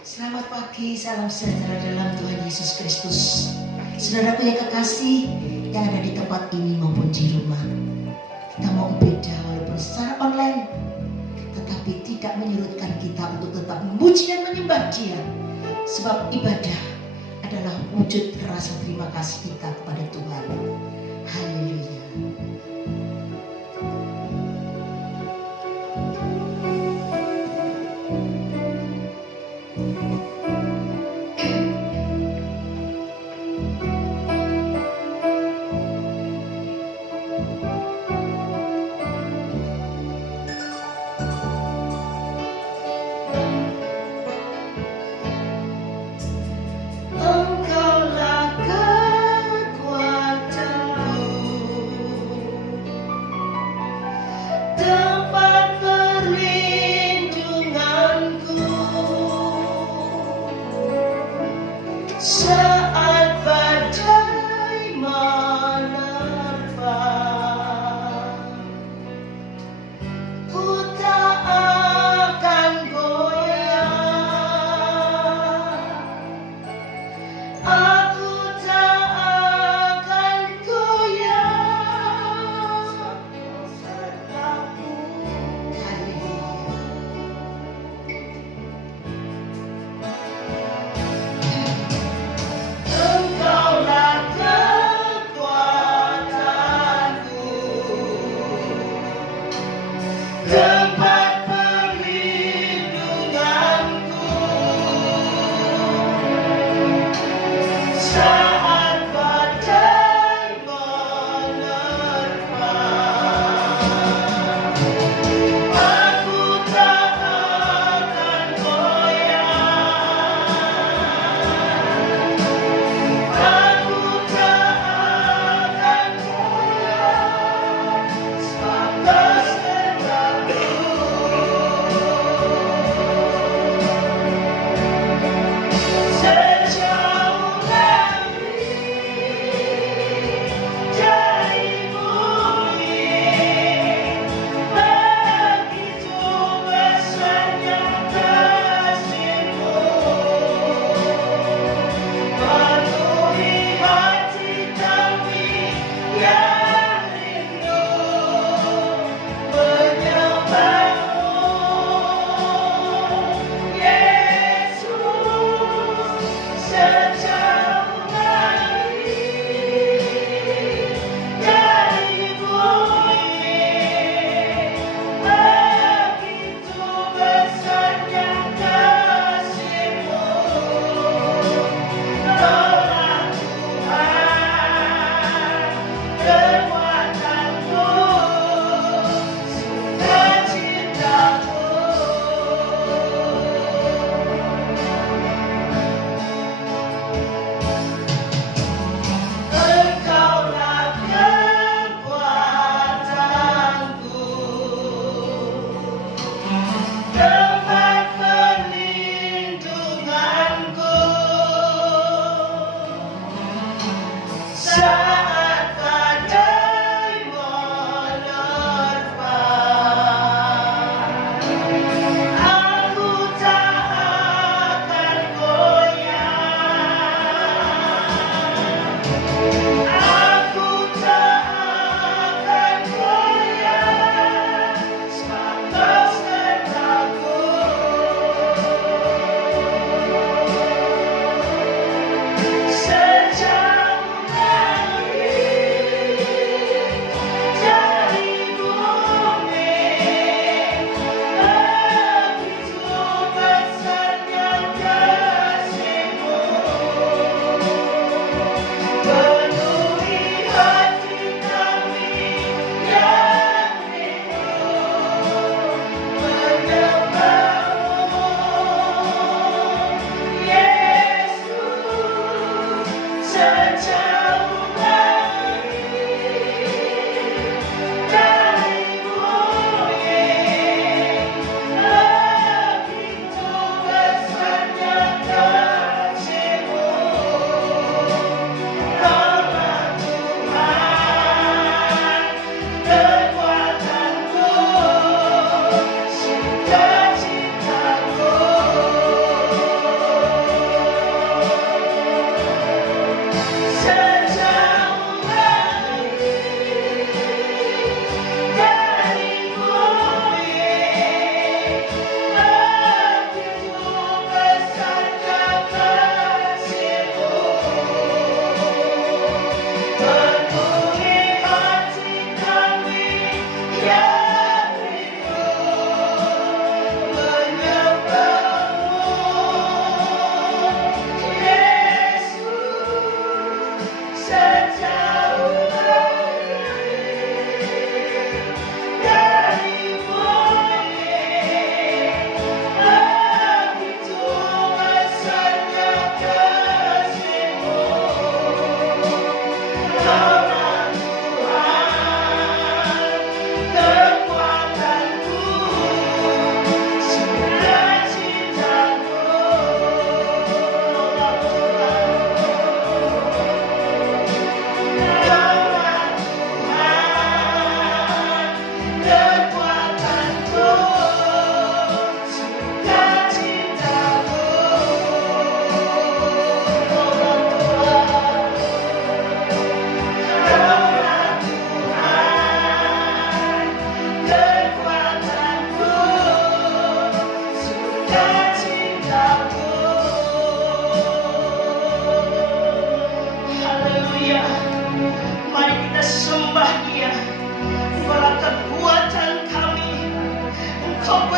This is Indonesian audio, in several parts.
Selamat pagi, salam sejahtera dalam Tuhan Yesus Kristus. Saudaraku yang kekasih yang ada di tempat ini maupun di rumah, kita mau beda walaupun secara online, tetapi tidak menyurutkan kita untuk tetap memuji dan menyembah Dia. Sebab ibadah adalah wujud rasa terima kasih kita kepada Tuhan. Haleluya. Saat badai menerpa, ku tak akan goyah. Aku tak akan goyah. Sertaku. Engkaulah kekuatanku, tempat perlindunganku, saat badai menerpa. Aku tak akan goyah. Aku tak akan goyah, sebab besertaku.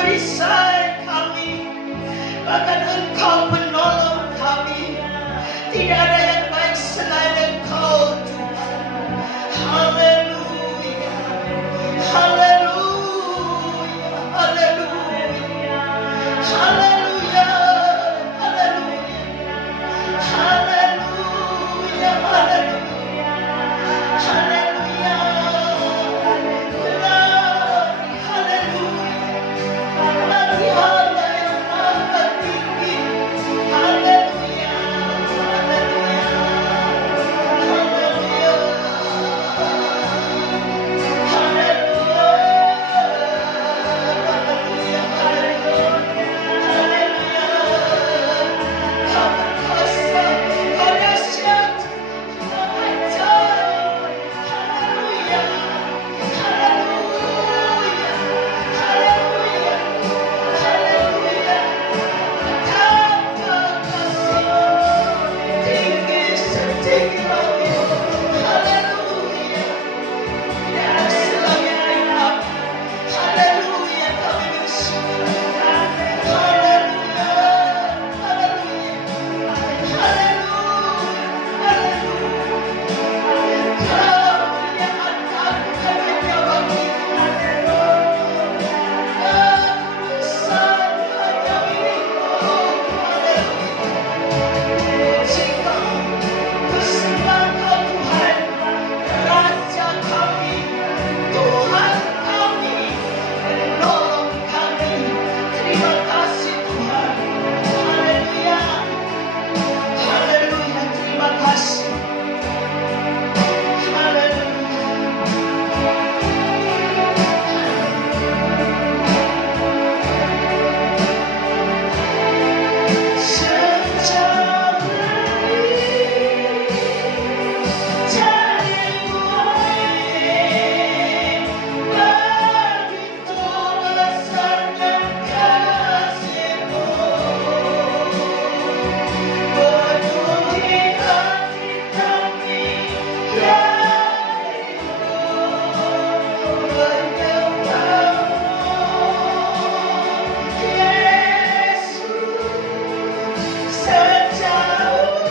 perisai kami, bahkan Engkau penolong kami. Tidak ada yang baik selain Engkau, Tuhan. Haleluya, haleluya, haleluya, haleluya, haleluya, haleluya, haleluya, haleluya, glory, haleluya, bagi Allah yang maha tinggi, haleluya, haleluya, haleluya, haleluya, haleluya, haleluya, Kau berkuasa, Kau dahsyat, Kau ajaib, haleluya, haleluya, haleluya, haleluya. Betapa kasih-Mu tinggi setinggi langit, haleluya. Tidak ada selain Engkau, haleluya. Kami bersyukur, haleluya, haleluya, haleluya, Kau yang angkatkan nyawa kita, urusan hanya milik-Mu, haleluya. Jika persembahkan Tuhan, Raja kami, Tuhan kami, penolong kami. Terima kasih Tuhan, haleluya, haleluya, terima kasih, haleluya. Sejauh langit jarimu, begitu besarnya kasih-Mu, penuhi hati kami, ya menyembah-Mu, Yesus. Sejauh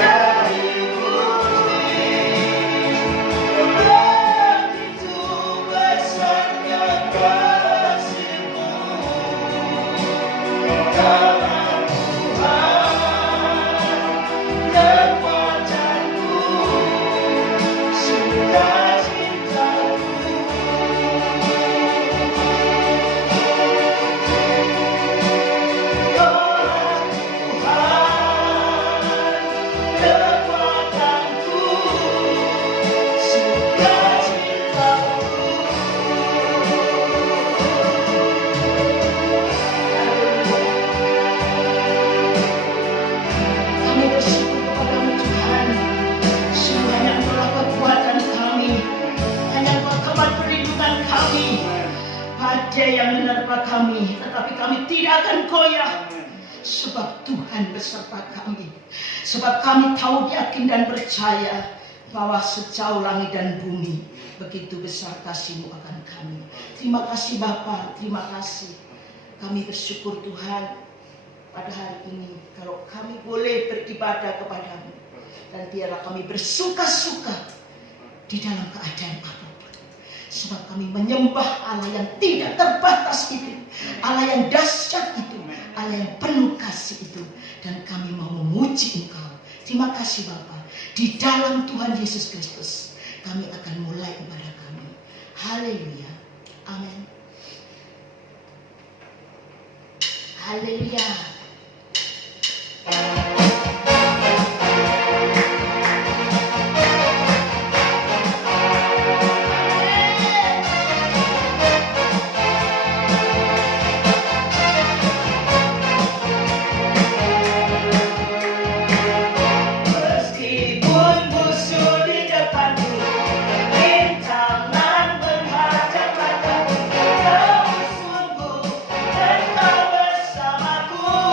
dari bumi, begitu besarnya kasih-Mu, dalam Tuhan kekuatanku, sukacitaku. Kekuatanku, sukacitaku. Kami bersyukur kepada-Mu Tuhan. Sungguh hanya Engkau kekuatan kami, hanya Engkau tempat perlindungan kami. Badai yang menerpa kami, tetapi kami tidak akan goyah. Sebab Tuhan beserta kami. Sebab kami tahu, yakin dan percaya bahwa sejauh langit dan bumi, begitu besar kasih-Mu akan kami. Terima kasih Bapa, terima kasih. Kami bersyukur Tuhan pada hari ini kalau kami boleh beribadah kepada-Mu. Dan biarlah kami bersuka-suka di dalam keadaan apapun. Sebab kami menyembah Allah yang tidak terbatas itu, Allah yang dahsyat itu, Allah yang penuh kasih itu. Dan kami mau memuji Engkau. Terima kasih Bapa. Di dalam Tuhan Yesus Kristus kami akan mulai ibadah kami. Haleluya. Amin. Haleluya. Meskipun musuh di depanku, rintangan menghadap mataku, Kau sungguh dan Kau bersamaku.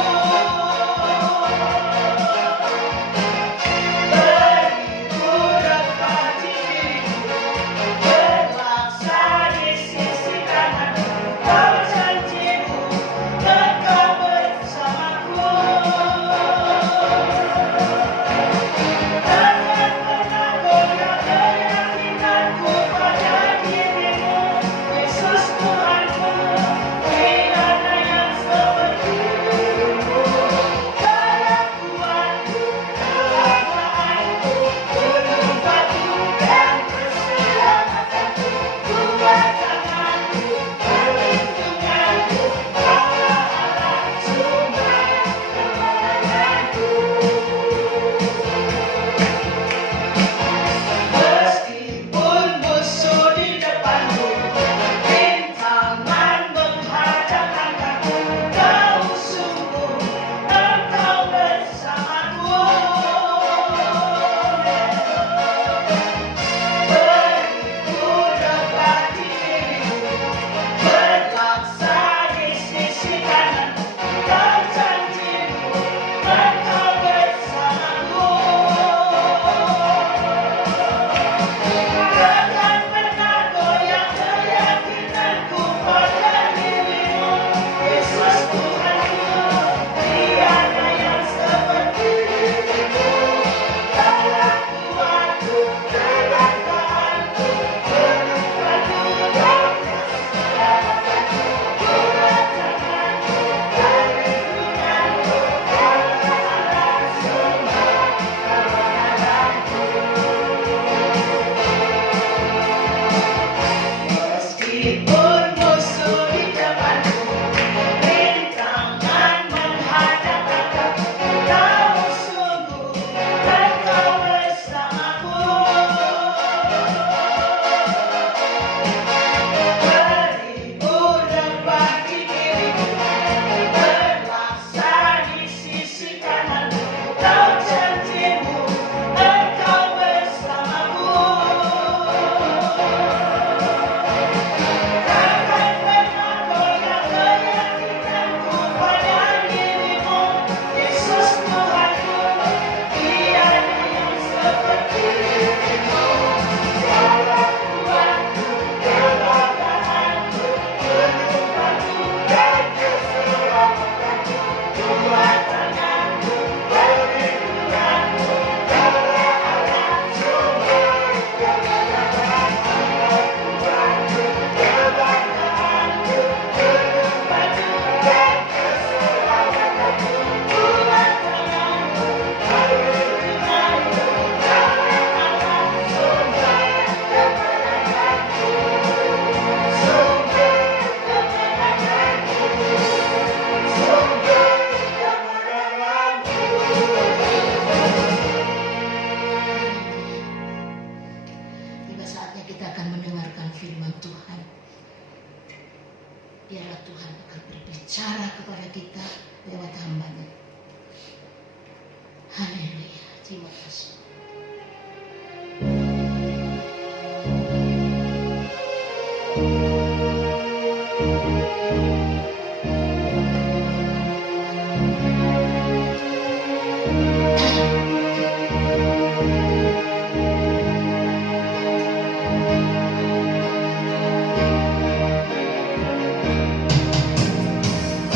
firman Tuhan. Biarlah Tuhan akan berbicara kepada kita lewat hamba-Nya. Haleluya. Terima kasih.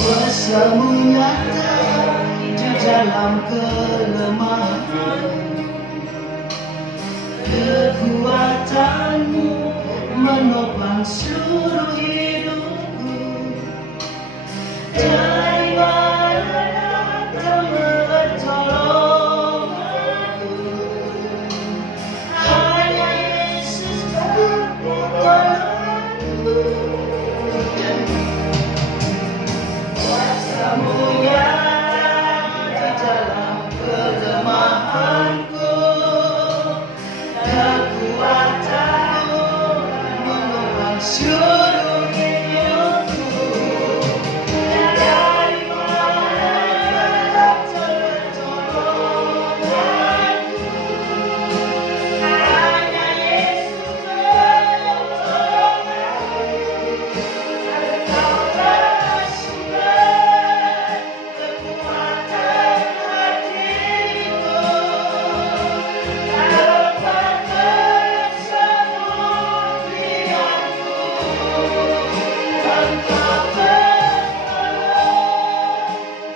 Kuasa-Mu nyata di dalam kelemahan, kekuatan-Mu menopang seluruh hidupku. Dari mana datang pertolonganku? Hanya Yesus pertolonganku. Kuasa-Mu nyata di dalam kelemahanku, kekuatan-Mu menopang seluruh hidupku. Dari mana datang pertolonganku? Hanya Yesus pertolonganku. Engkaulah sumber kekuatan hatiku, tempat persembunyianku. Engkau penolong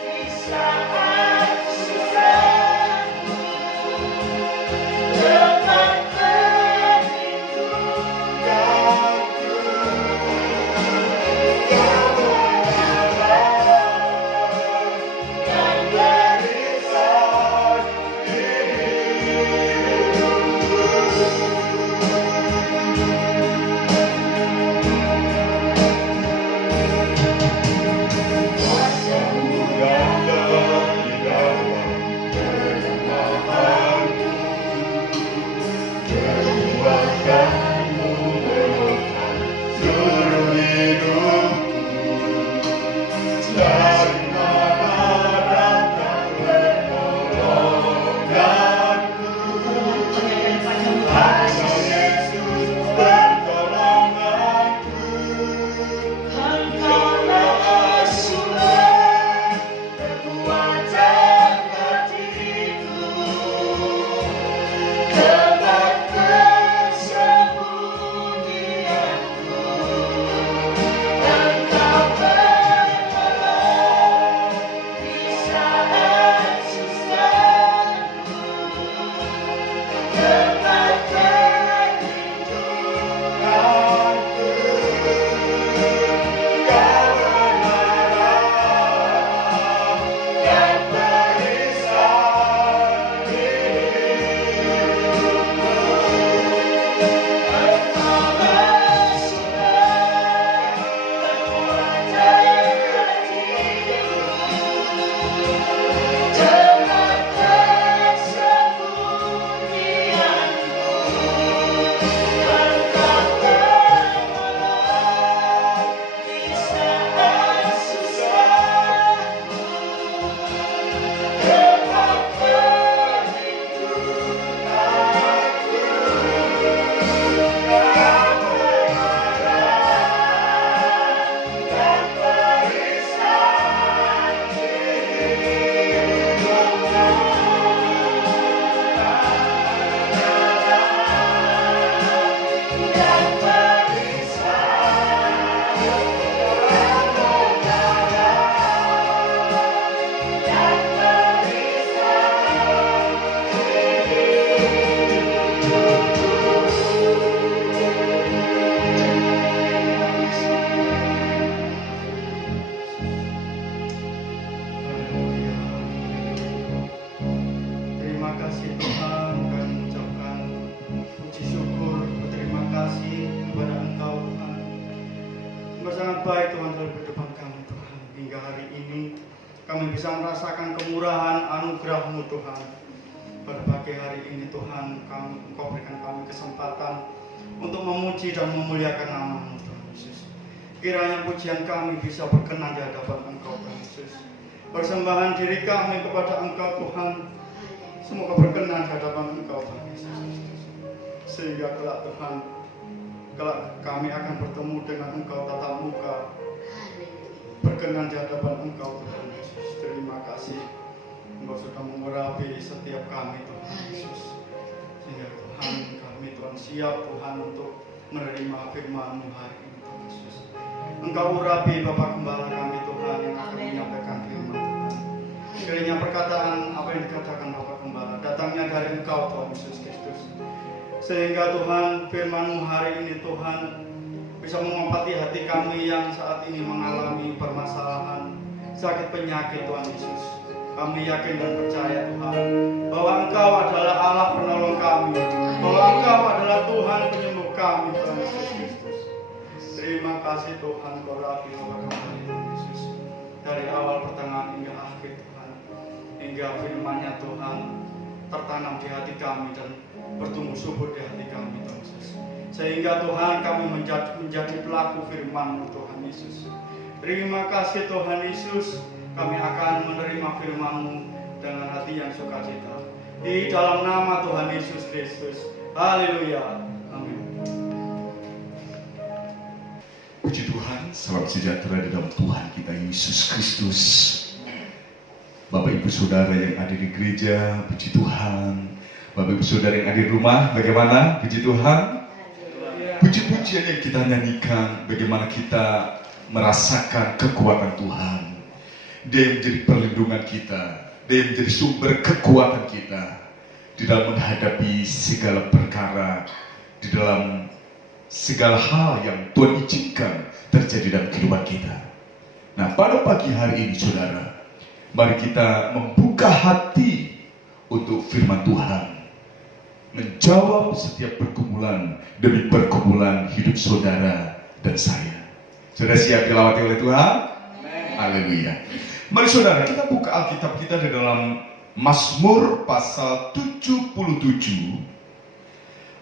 di saat susahku, tempat perlindunganku. Dan berikan kuasa-Mu nyata di dalam kelemahanku, kekuatan-Mu menopang seluruh hidupku. Dari mana datang pertolonganku? Hanya Yesus pertolonganku. Engkaulah sumber kekuatan hatiku, tempat persembunyianku. Engkau penolong di saat susahku, tempat perlindunganku. Kau menerang dan berikan hidupku. Engkaulah sumber kekuatan hatiku, tempat persembunyianku. Engkau penolong di saat susahku, tempat perlindunganku. Kau menerang dan berikan hidupku. Dan Terima kasih Tuhan, kami mengucapkan puji syukur, berterima kasih kepada Engkau Tuhan. Engkau sangat baik Tuhan dalam kehidupan kami Tuhan. Hingga hari ini kami bisa merasakan kemurahan anugerah-Mu Tuhan. Pada pagi hari ini Tuhan, Engkau berikan kami kesempatan untuk memuji dan memuliakan nama-Mu Tuhan Yesus. Kiranya pujian kami bisa berkenan di hadapan Engkau Tuhan Yesus. Persembahan diri kami kepada Engkau Tuhan, semoga berkenan di hadapan Engkau Tuhan Yesus. Sehingga kelak Tuhan, kelak kami akan bertemu dengan Engkau tatap muka, berkenan di hadapan Engkau Tuhan Yesus. Terima kasih Engkau sudah mengurapi setiap kami Tuhan Yesus. Sehingga Tuhan, kami Tuhan siap Tuhan untuk menerima firman-Mu hari ini Tuhan Yesus. Engkau urapi Bapak Gembala kami Tuhan yang akan menyampaikan firman Tuhan. Kiranya perkataan apa yang dikatakan Bapak Gembala datangnya dari Engkau Tuhan Yesus Kristus. Sehingga Tuhan firman-Mu hari ini Tuhan bisa mengobati hati kami yang saat ini mengalami permasalahan sakit penyakit Tuhan Yesus. Kami yakin dan percaya Tuhan bahwa Engkau adalah Allah penolong kami, bahwa Engkau adalah Tuhan penyembuh kami Tuhan Yesus Kristus. Terima kasih Tuhan, Kau rapi Bapak kami Tuhan Yesus. Dari awal pertengahan hingga akhir Tuhan, hingga firman-Nya Tuhan tertanam di hati kami dan bertumbuh subur di hati kami Tuhan Yesus. Sehingga Tuhan kami menjadi pelaku firman-Mu Tuhan Yesus. Terima kasih Tuhan Yesus, kami akan menerima firman-Mu dengan hati yang sukacita. Di dalam nama Tuhan Yesus Kristus. Haleluya. Amin. Puji Tuhan, salam sejahtera di dalam Tuhan kita Yesus Kristus. Bapak Ibu Saudara yang ada di gereja, puji Tuhan. Bapak Ibu Saudara yang ada di rumah, bagaimana? Puji Tuhan. Puji-pujian yang kita nyanyikan, bagaimana kita merasakan kekuatan Tuhan. Dia menjadi perlindungan kita, dia menjadi sumber kekuatan kita di dalam menghadapi segala perkara, di dalam segala hal yang Tuhan izinkan terjadi dalam kehidupan kita. Nah, pada pagi hari ini saudara, mari kita membuka hati untuk firman Tuhan, menjawab setiap pergumulan demi pergumulan hidup saudara dan saya. Sudah siap dilawati oleh Tuhan? Haleluya. Mari saudara, kita buka Alkitab kita di dalam Mazmur pasal 77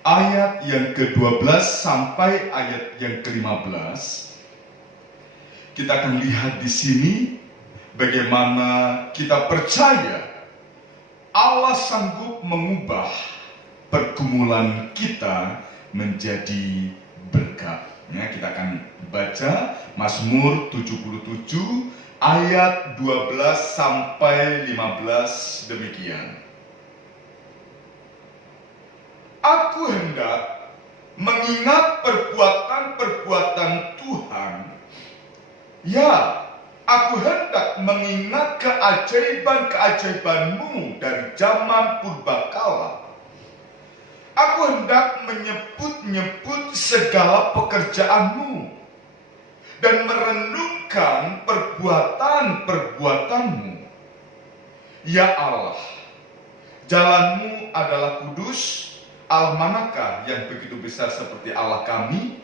ayat yang ke-12 sampai ayat yang ke-15. Kita akan lihat di sini bagaimana kita percaya Allah sanggup mengubah pergumulan kita menjadi berkat. Ya, kita akan baca Mazmur 77 ayat 12 sampai 15 demikian. Aku hendak mengingat perbuatan-perbuatan Tuhan. Ya, aku hendak mengingat keajaiban-keajaiban-Mu dari zaman purbakala. Aku hendak menyebut-nyebut segala pekerjaan-Mu dan merenungkan perbuatan-perbuatan-Mu. Ya Allah, jalan-Mu adalah kudus. Allah manakah yang begitu besar seperti Allah kami?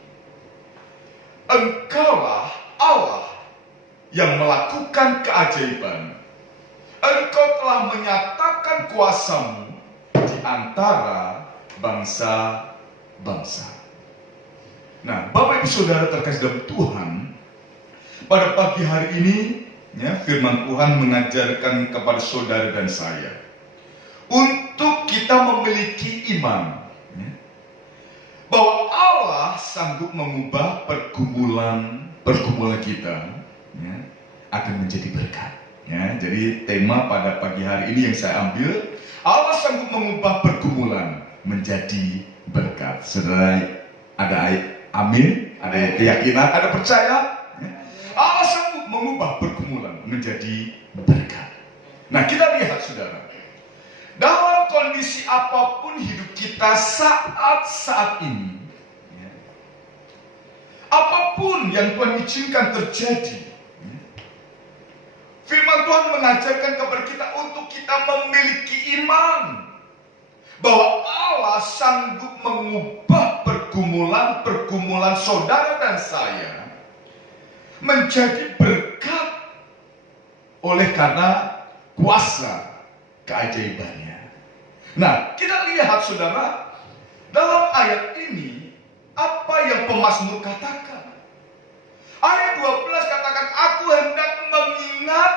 Engkaulah Allah yang melakukan keajaiban. Engkau telah menyatakan kuasa-Mu di antara bangsa-bangsa. Nah, Bapak Ibu Saudara terkasih dalam Tuhan, pada pagi hari ini, ya, firman Tuhan mengajarkan kepada saudara dan saya untuk kita memiliki iman, ya, bahwa Allah sanggup mengubah pergumulan kita, ya, akan menjadi berkat. Ya, jadi tema pada pagi hari ini yang saya ambil, Allah sanggup mengubah pergumulan menjadi berkat. Saudara, ada amin, ada keyakinan, ada percaya. Allah sanggup mengubah pergumulan menjadi berkat. Nah, kita lihat saudara, dalam kondisi apapun hidup kita saat ini, ya, apapun yang Tuhan izinkan terjadi, ya, firman Tuhan mengajarkan kepada kita untuk kita memiliki iman bahwa Allah sanggup mengubah pergumulan saudara dan saya menjadi berkat oleh karena kuasa keajaibannya. Nah, kita lihat saudara, dalam ayat ini pemazmur katakan. Ayat 12 katakan, aku hendak mengingat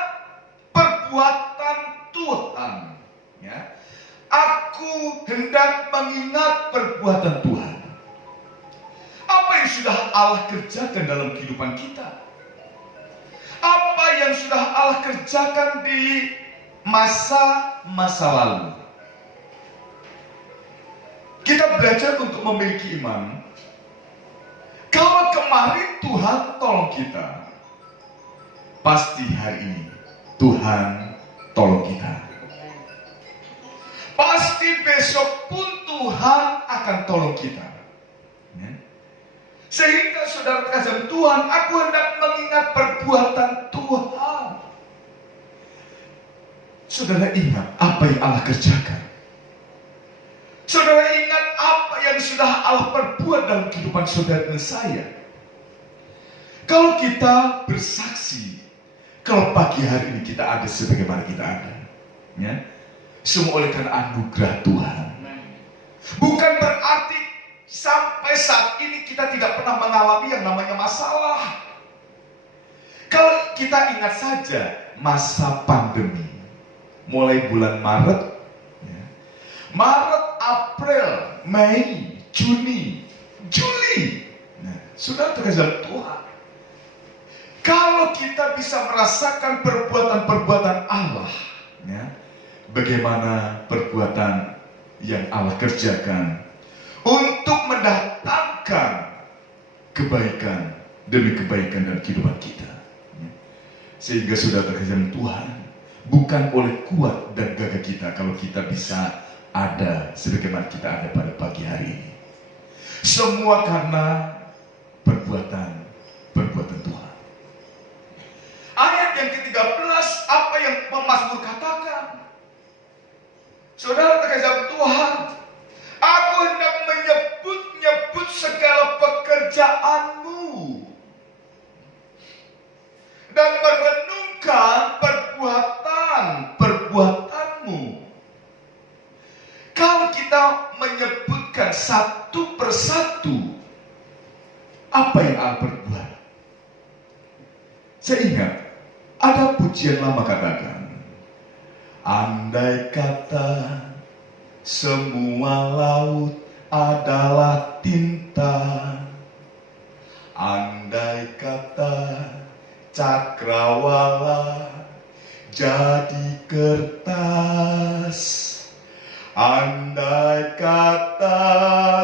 perbuatan Tuhan. Ya. Aku hendak mengingat perbuatan Tuhan. Apa yang sudah Allah kerjakan dalam kehidupan kita? Apa yang sudah Allah kerjakan di masa-masa lalu? Kita belajar untuk memiliki iman. Kalau kemarin Tuhan tolong kita, pasti hari ini Tuhan tolong kita. Pasti besok pun Tuhan akan tolong kita. Ya. Sehingga saudara kasih Tuhan, aku hendak mengingat perbuatan Tuhan. Saudara ingat apa yang Allah kerjakan. Saudara ingat apa yang sudah Allah perbuat dalam kehidupan saudara dan saya. Kalau kita bersaksi, kalau pagi hari ini kita ada sebagaimana kita ada, ya, semua oleh karena anugerah Tuhan. Bukan berarti sampai saat ini kita tidak pernah mengalami yang namanya masalah. Kalau kita ingat saja masa pandemi, mulai bulan Maret, ya, Maret, April, Mei, Juni, Juli. Nah, sudah terkasih Tuhan. Kalau kita bisa merasakan perbuatan-perbuatan Allah, ya, bagaimana perbuatan yang Allah kerjakan untuk mendatangkan kebaikan demi kebaikan dalam kehidupan kita. Ya. Sehingga sudah terkasih Tuhan, bukan oleh kuat dan gagah kita kalau kita bisa ada sebagaimana kita ada pada pagi hari ini. Semua karena perbuatan Tuhan. Ayat yang ke-13, apa yang pemazmur katakan? Saudara terkasih Tuhan, aku hendak menyebut-nyebut segala pekerjaanmu dan merenungkan perbuatanmu. Kalau kita menyebutkan satu persatu apa yang Allah perbuat, saya ingat ada pujian lama katakan, andai kata semua laut adalah tinta, andai kata cakrawala jadi kertas, andai kata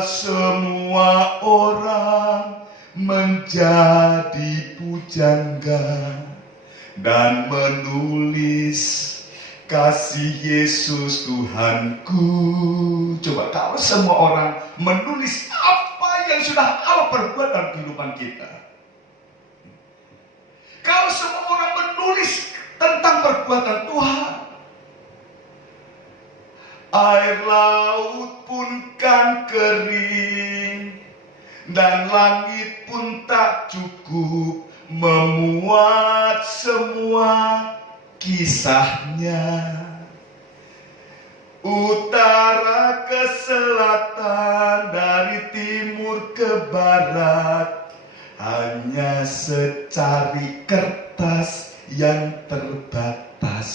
semua orang menjadi pujangga dan menulis kasih Yesus Tuhanku. Coba kalau semua orang menulis apa yang sudah Allah perbuat dalam kehidupan kita. Kalau semua orang menulis tentang perbuatan Tuhan, air laut pun kan kering dan langit pun tak cukup memuat semua kisahnya. Utara ke selatan, dari timur ke barat, hanya secari kertas yang terbatas.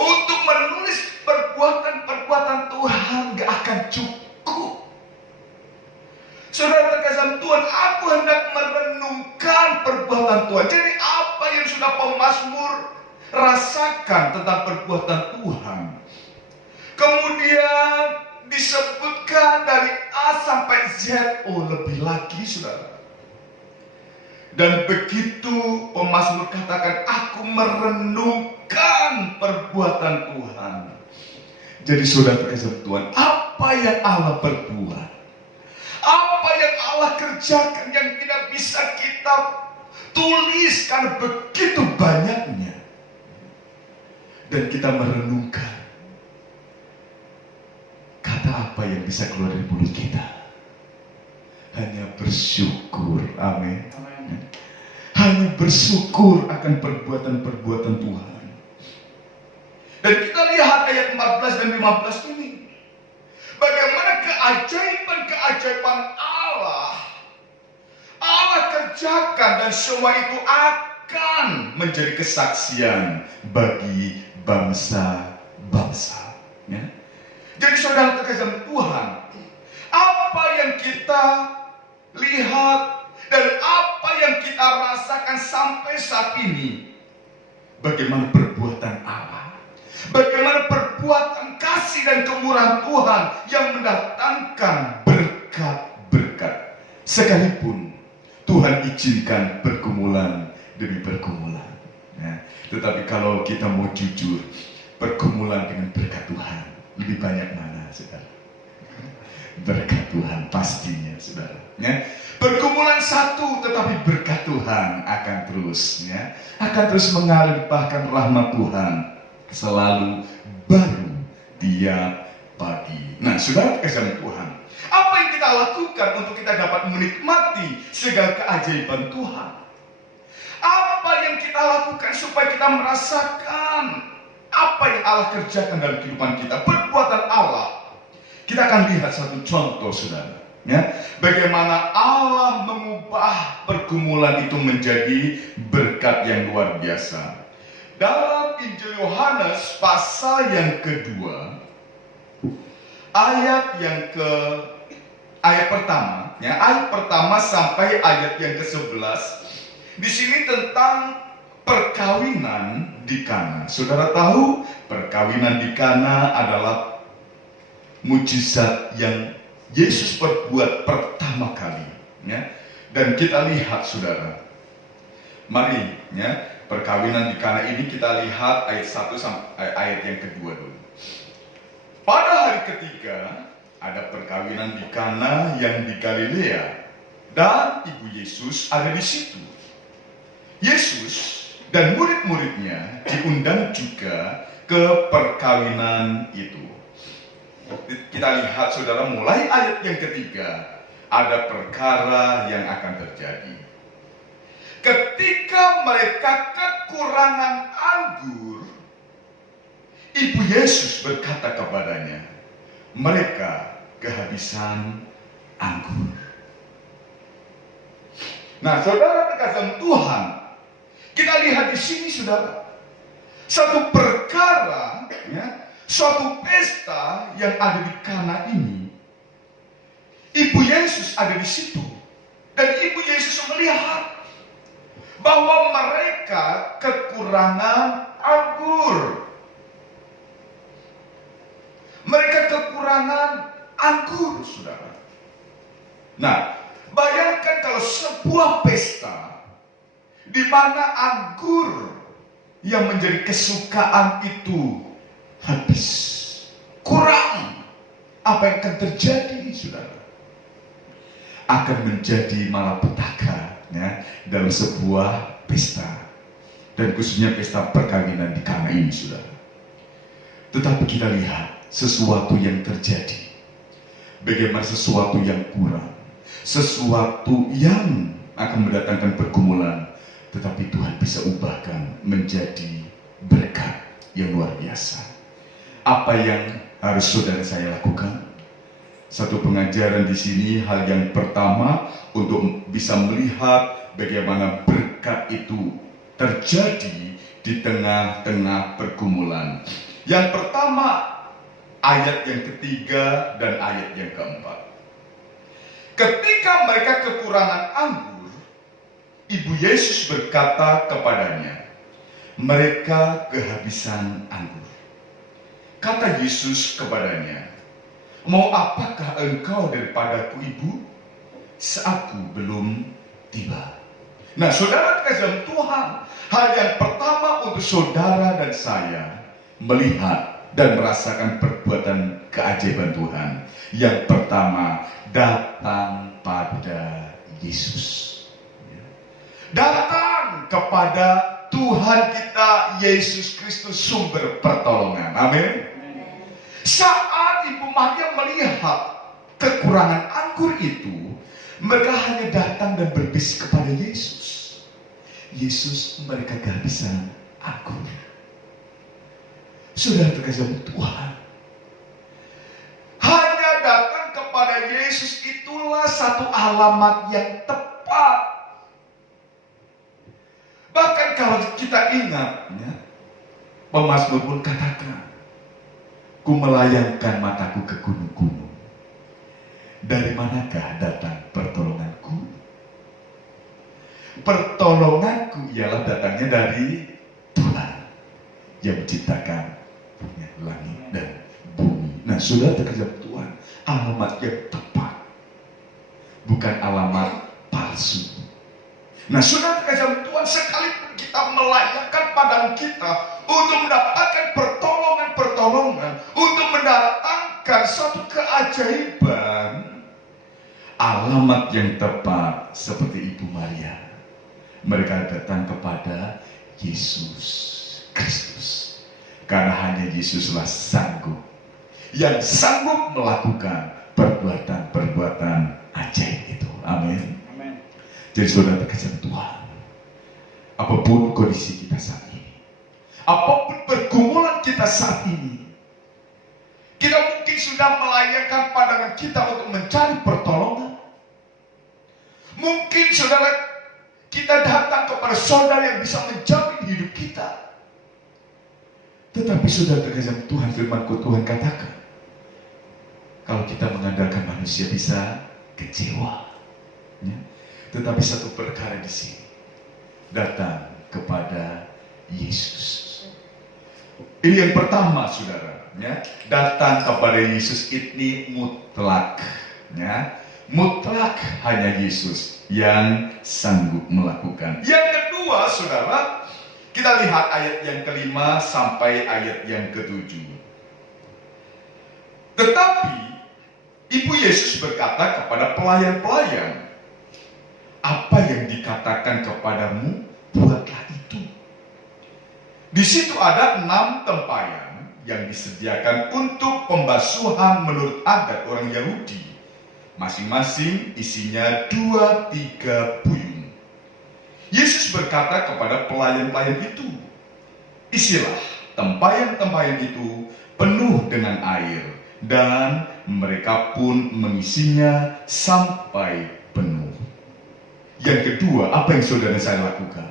Untuk menulis perbuatan-perbuatan Tuhan gak akan cukup. Saudara terkasih Tuhan, aku hendak merenungkan perbuatan Tuhan. Jadi apa yang sudah pemazmur rasakan tentang perbuatan Tuhan, kemudian disebutkan dari A sampai Z, lebih lagi saudara. Dan begitu pemazmur katakan, aku merenungkan perbuatan Tuhan. Jadi saudara terkasih Tuhan, apa yang Allah perbuat, apa yang Allah kerjakan yang tidak bisa kita tulis karena begitu banyaknya. Dan kita merenungkan kata apa yang bisa keluar dari mulut kita. Hanya bersyukur, amin. Hanya bersyukur akan perbuatan-perbuatan Tuhan. Dan kita lihat ayat 14 dan 15 ini, bagaimana keajaiban-keajaiban Allah Allah kerjakan, dan semua itu akan menjadi kesaksian bagi bangsa-bangsa. Ya. Jadi saudara terkasih Tuhan, apa yang kita lihat dan apa yang kita rasakan sampai saat ini, bagaimana perbuatan Allah, bagaimana perbuatan kasih dan kemurahan Tuhan yang mendatangkan berkat-berkat. Sekalipun Tuhan izinkan pergumulan demi pergumulan. Ya. Tetapi kalau kita mau jujur, pergumulan dengan berkat Tuhan lebih banyak mana, saudara? Berkat Tuhan pastinya, saudara. Ya. Pergumulan satu, tetapi berkat Tuhan akan terus mengalir, bahkan rahmat Tuhan selalu baru tiap pagi. Nah, saudara kasih Tuhan, apa yang kita lakukan untuk kita dapat menikmati segala keajaiban Tuhan? Apa yang kita lakukan supaya kita merasakan apa yang Allah kerjakan dalam kehidupan kita, perbuatan Allah? Kita akan lihat satu contoh, saudara. Ya, bagaimana Allah mengubah pergumulan itu menjadi berkat yang luar biasa. Dalam Injil Yohanes pasal yang kedua, ayat pertama sampai ayat yang ke-11. Di sini tentang perkawinan di Kana. Saudara tahu, perkawinan di Kana adalah mujizat yang Yesus perbuat pertama kali, ya. Dan kita lihat, saudara, mari, ya, perkawinan di Kana ini kita lihat ayat 1 sampai ayat yang kedua dulu. Pada hari ketiga ada perkawinan di Kana yang di Galilea, dan ibu Yesus ada di situ. Yesus dan murid-muridnya diundang juga ke perkawinan itu. Kita lihat, saudara, mulai ayat yang ketiga ada perkara yang akan terjadi. Ketika mereka kekurangan anggur, ibu Yesus berkata kepadanya, mereka kehabisan anggur. Nah, saudara terkasih Tuhan, kita lihat di sini, saudara, satu perkara, ya, suatu pesta yang ada di Kana ini. Ibu Yesus ada di situ, dan ibu Yesus melihat bahwa mereka kekurangan anggur. Mereka kekurangan anggur, saudara. Nah, bayangkan kalau sebuah pesta di mana anggur yang menjadi kesukaan itu habis, kurang, apa yang akan terjadi, saudara? Akan menjadi malapetaka, ya, dalam sebuah pesta, dan khususnya pesta perkawinan di Kana ini, saudara. Tetapi kita lihat sesuatu yang terjadi, bagaimana sesuatu yang kurang, sesuatu yang akan mendatangkan pergumulan, tetapi Tuhan bisa ubahkan menjadi berkat yang luar biasa. Apa yang harus saudara saya lakukan? Satu pengajaran di sini, hal yang pertama untuk bisa melihat bagaimana berkat itu terjadi di tengah-tengah pergumulan. Yang pertama, ayat yang ketiga dan ayat yang keempat. Ketika mereka kekurangan anggur, ibu Yesus berkata kepadanya, mereka kehabisan anggur. Kata Yesus kepadanya, mau apakah engkau daripadaku, ibu? Saatku belum tiba. Nah, saudara kasih Tuhan, hal yang pertama untuk saudara dan saya melihat dan merasakan perbuatan keajaiban Tuhan. Yang pertama, datang pada Yesus. Datang kepada Tuhan kita Yesus Kristus, sumber pertolongan. Amin. Saat Ibu Maria melihat kekurangan anggur itu, mereka hanya datang dan berbisik kepada Yesus. Yesus, mereka kehabisan anggur. Saudara terkasih Tuhan, hanya datang kepada Yesus itulah satu alamat yang tepat. Bahkan kalau kita ingat, ya, pemazmur pun katakan, ku melayangkan mataku ke gunung-gunung. Dari manakah datang pertolonganku? Pertolonganku ialah datangnya dari Tuhan yang menciptakan langit dan bumi. Nah, sudah terkejap Tuhan, alamat yang tepat, bukan alamat palsu. Nah, sudah terkejap Tuhan, sekalipun kita melayangkan pandangan kita untuk mendapatkan pertolongan, untuk mendatangkan suatu keajaiban, alamat yang tepat seperti Ibu Maria. Mereka datang kepada Yesus Kristus. Karena hanya Yesuslah yang sanggup melakukan perbuatan-perbuatan ajaib itu. Amin. Jadi saudara terkesan Tuhan, apapun kondisi kita saat ini, apapun pergumulan kita saat ini, kita mungkin sudah melayangkan pandangan kita untuk mencari pertolongan. Mungkin saudara, kita datang kepada saudara yang bisa menjamin hidup kita. Tetapi saudara terkesan Tuhan, firman-Ku Tuhan katakan, kalau kita mengandalkan manusia bisa kecewa. Ya. Tetapi satu perkara di sini, datang kepada Yesus. Ini yang pertama, saudara. Ya. Datang kepada Yesus ini mutlak. Ya. Mutlak hanya Yesus yang sanggup melakukan. Yang kedua, saudara, kita lihat ayat yang kelima sampai ayat yang ketujuh. Tetapi Ibu Yesus berkata kepada pelayan-pelayan, apa yang dikatakan kepadamu, buatlah itu. Di situ ada 6 tempayan yang disediakan untuk pembasuhan menurut adat orang Yahudi. Masing-masing isinya 2-3 puyung. Yesus berkata kepada pelayan-pelayan itu, isilah tempayan-tempayan itu penuh dengan air, dan mereka pun mengisinya sampai penuh. Yang kedua, apa yang saudara saya lakukan?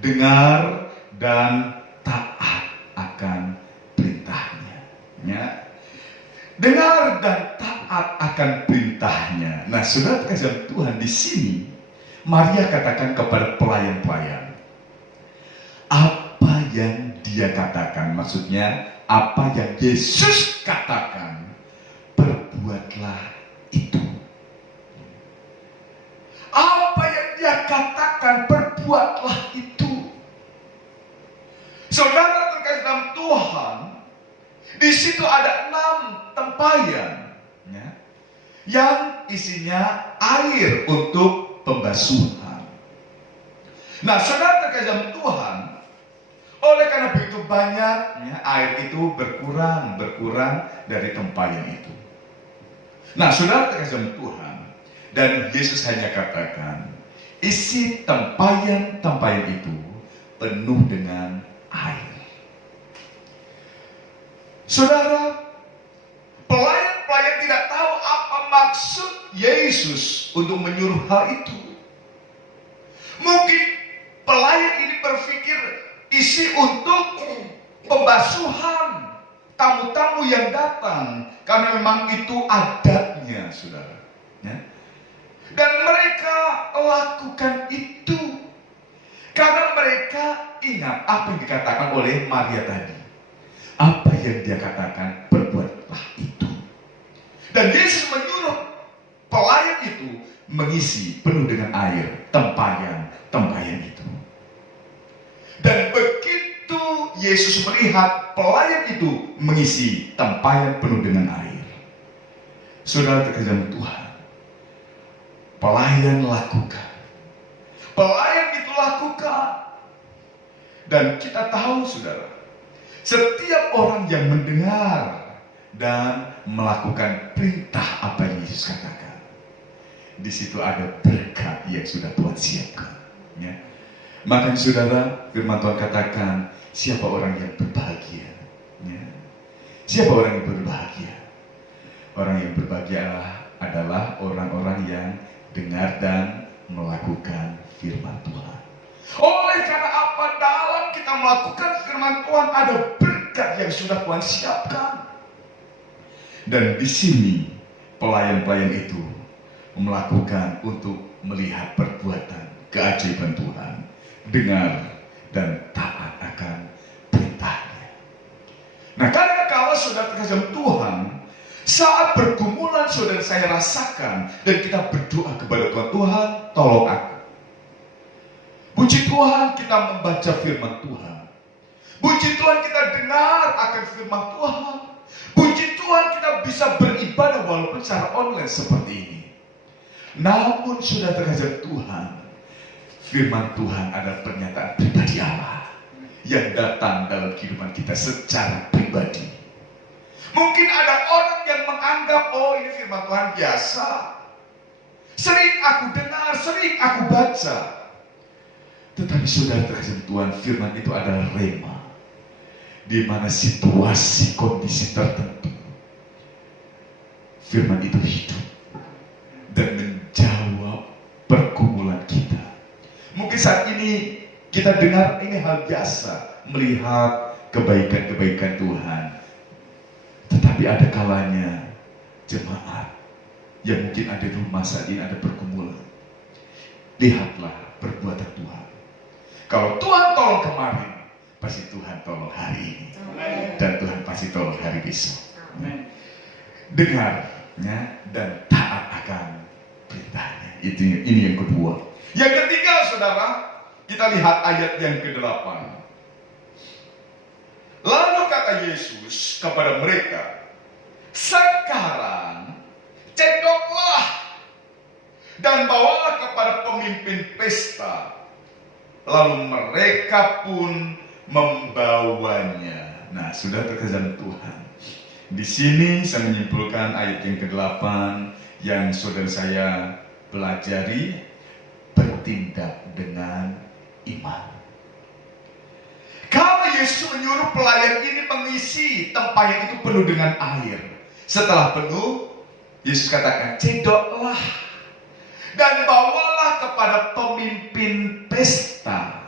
Dengar dan taat akan perintahnya. Ya. Dengar dan taat akan perintahnya. Nah, saudara kasih Tuhan, di sini Maria katakan kepada pelayan-pelayan, apa yang dia katakan, maksudnya apa yang Yesus katakan, perbuatlah itu. Apa yang dia katakan, perbuatlah itu. Saudara terkasih dalam Tuhan, di situ ada 6 tempayan, ya, yang isinya air untuk pembasuhan. Nah, saudara terkasih dalam Tuhan, oleh karena begitu banyak, ya, air itu berkurang dari tempayan itu. Nah, saudara terkasih dalam Tuhan, dan Yesus hanya katakan, isi tempayan itu penuh dengan air. Saudara, pelayan-pelayan tidak tahu apa maksud Yesus untuk menyuruh hal itu. Mungkin pelayan ini berpikir isi untuk pembasuhan tamu-tamu yang datang, karena memang itu adatnya, saudara. Ya? Dan mereka lakukan itu karena mereka ingat apa yang dikatakan oleh Maria tadi. Apa yang dia katakan, perbuatlah itu. Dan Yesus menyuruh pelayan itu mengisi penuh dengan air tempayan itu. Dan begitu Yesus melihat pelayan itu mengisi tempayan penuh dengan air, saudara terkasih Tuhan, pelayan lakukan. Pelayan itu lakukan. Dan kita tahu, saudara, setiap orang yang mendengar dan melakukan perintah apa yang Yesus katakan, di situ ada berkat yang sudah Tuhan siapkan. Ya. Makanya saudara, firman Tuhan katakan, siapa orang yang berbahagia? Ya. Siapa orang yang berbahagia? Orang yang berbahagia adalah orang-orang yang dengar dan melakukan firman Tuhan. Oleh karena apa? Dalam kita melakukan firman Tuhan ada berkat yang sudah Tuhan siapkan. Dan di sini pelayan-pelayan itu melakukan untuk melihat perbuatan keajaiban Tuhan, dengar dan taat akan perintahnya. Nah, karena kalau saudara terkasih Tuhan, saat pergumulan saudara saya rasakan dan kita berdoa kepada Tuhan, Tuhan tolong aku. Puji Tuhan kita membaca firman Tuhan. Puji Tuhan kita dengar akan firman Tuhan. Puji Tuhan kita bisa beribadah walaupun secara online seperti ini. Namun sudah terkasih Tuhan, firman Tuhan adalah pernyataan pribadi Allah yang datang dalam kehidupan kita secara pribadi. Mungkin ada orang yang menganggap, oh ini firman Tuhan biasa. Sering aku dengar, sering aku baca. Tetapi sudah terkasih Tuhan, firman itu adalah rema. Di mana situasi, kondisi tertentu, firman itu hidup dan menjawab pergumulan kita. Mungkin saat ini kita dengar ini hal biasa, melihat kebaikan-kebaikan Tuhan. Tetapi ada kalanya jemaat yang mungkin ada di rumah saat ini ada pergumulan. Lihatlah perbuatan Tuhan. Kalau Tuhan tolong kemarin, pasti Tuhan tolong hari ini. Dan Tuhan pasti tolong hari besok. Dengarnya dan taat akan perintahnya. Ini yang kedua. Yang ketiga, saudara, kita lihat ayat yang ke-8. Lalu kata Yesus kepada mereka, sekarang cedoklah dan bawalah kepada pemimpin pesta. Lalu mereka pun membawanya. Nah, sudah terkesan Tuhan. Di sini saya menyimpulkan ayat yang ke-8 yang saudara saya pelajari, bertindak dengan iman. Kalau Yesus menyuruh pelayan ini mengisi tempayan itu penuh dengan air. Setelah penuh, Yesus katakan, cedoklah dan bawalah kepada pemimpin pesta.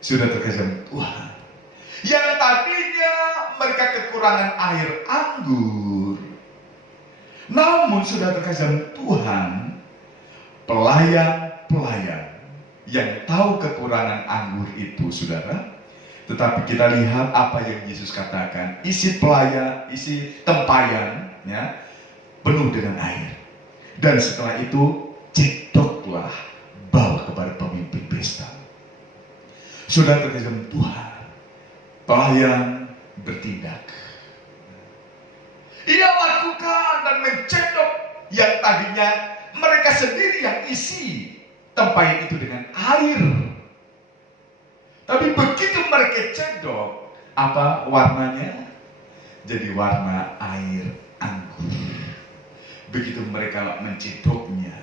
Sudah terkesan Tuhan. Yang tadinya mereka kekurangan air anggur, namun sudah terkesan Tuhan, pelayan-pelayan yang tahu kekurangan anggur itu, saudara. Tetapi kita lihat apa yang Yesus katakan, isi tempayan ya, penuh dengan air. Dan setelah itu cedoklah, bawa kepada pemimpin pesta. Sudah terkesan Tuhan, pelayan bertindak. Ia lakukan dan mencedok yang tadinya mereka sendiri yang isi tempayan itu dengan air. Tapi begitu mereka cedok, apa warnanya? Jadi warna air anggur. Begitu mereka mencedoknya,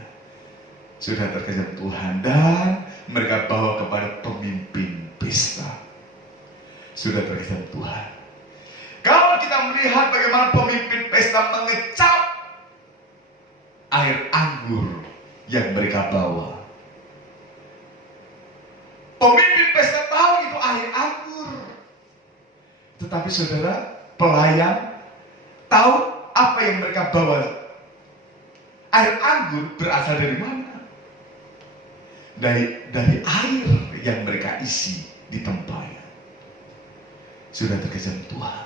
sudah terkesan Tuhan, dan mereka bawa kepada pemimpin pesta. Sudah terkesan Tuhan. Kalau kita melihat bagaimana pemimpin pesta mengecap air anggur yang mereka bawa, pemimpin pesta tahu itu air anggur. Tetapi saudara, pelayan tahu apa yang mereka bawa. Air anggur berasal dari mana? Dari air yang mereka isi di tempayan. Sudah terkesan Tuhan.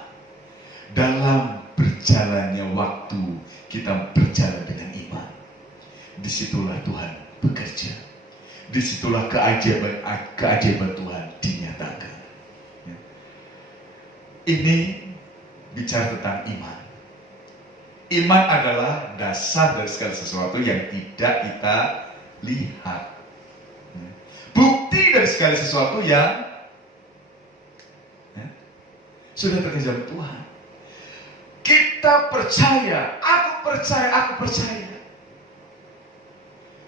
Dalam berjalannya waktu kita berjalan dengan iman, disitulah Tuhan bekerja. Disitulah keajaiban Tuhan dinyatakan. Ini bicara tentang iman. Iman adalah dasar dari segala sesuatu yang tidak kita lihat. Bukti dari segala sesuatu yang sudah terkesan Tuhan. Kita percaya, aku percaya.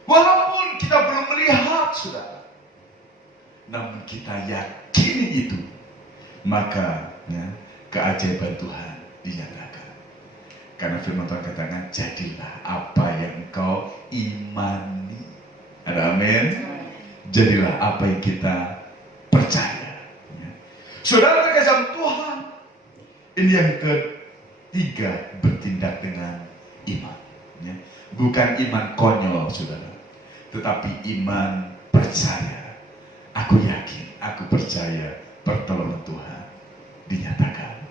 Walaupun kita belum melihat, saudara, namun kita yakini itu, maka keajaiban Tuhan dinyatakan. Karena firman Tuhan katakan, jadilah apa yang engkau imani. Ada amin? Jadilah apa yang kita percaya. Saudara terkasih Tuhan, ini yang ketiga, bertindak dengan iman. Bukan iman konyol, saudara, tetapi iman percaya. Aku yakin, aku percaya pertolongan Tuhan dinyatakan.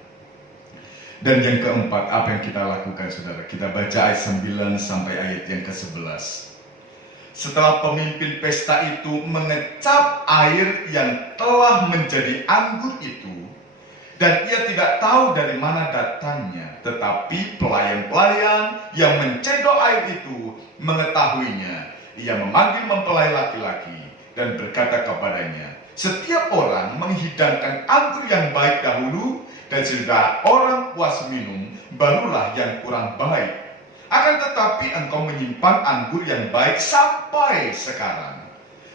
Dan yang keempat, apa yang kita lakukan, saudara? Kita baca ayat 9 sampai ayat yang ke-11. Setelah pemimpin pesta itu mengecap air yang telah menjadi anggur itu, dan ia tidak tahu dari mana datangnya, tetapi pelayan-pelayan yang mencedok air itu mengetahuinya. Ia memanggil mempelai laki-laki dan berkata kepadanya, setiap orang menghidangkan anggur yang baik dahulu, dan sudah orang puas minum, barulah yang kurang baik. Akan tetapi engkau menyimpan anggur yang baik sampai sekarang.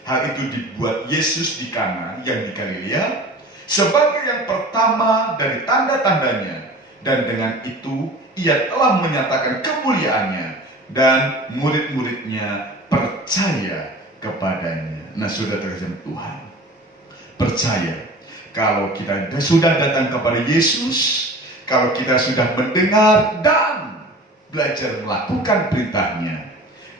Hal itu dibuat Yesus di Kana yang di Galilea sebagai yang pertama dari tanda-tandanya, dan dengan itu ia telah menyatakan kemuliaannya, dan murid-muridnya percaya kepadanya. Nah, saudara terkasih Tuhan, percaya kalau kita sudah datang kepada Yesus, kalau kita sudah mendengar dan belajar melakukan perintahnya,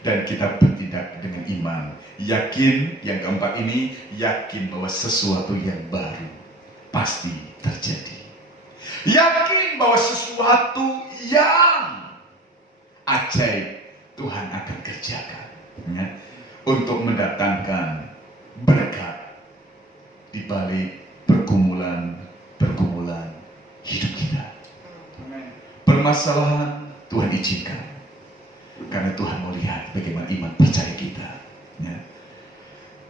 dan kita bertindak dengan iman, yakin, yang keempat ini, yakin bahwa sesuatu yang baru pasti terjadi. Yakin bahwa sesuatu yang ajaib Tuhan akan kerjakan, ya, untuk mendatangkan berkat di balik pergumulan hidup kita. Permasalahan Tuhan izinkan, karena Tuhan mau lihat bagaimana iman percaya kita, ya.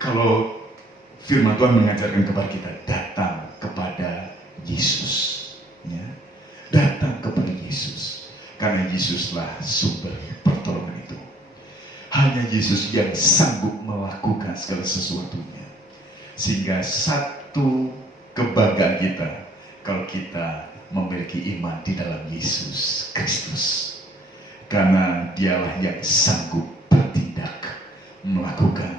Kalau firman Tuhan mengajarkan kepada kita, datang kepada Yesus, ya. Datang kepada Yesus, karena Yesuslah sumber pertolongan itu. Hanya Yesus yang sanggup melakukan segala sesuatunya. Sehingga satu kebanggaan kita kalau kita memiliki iman di dalam Yesus Kristus, karena dialah yang sanggup bertindak, melakukan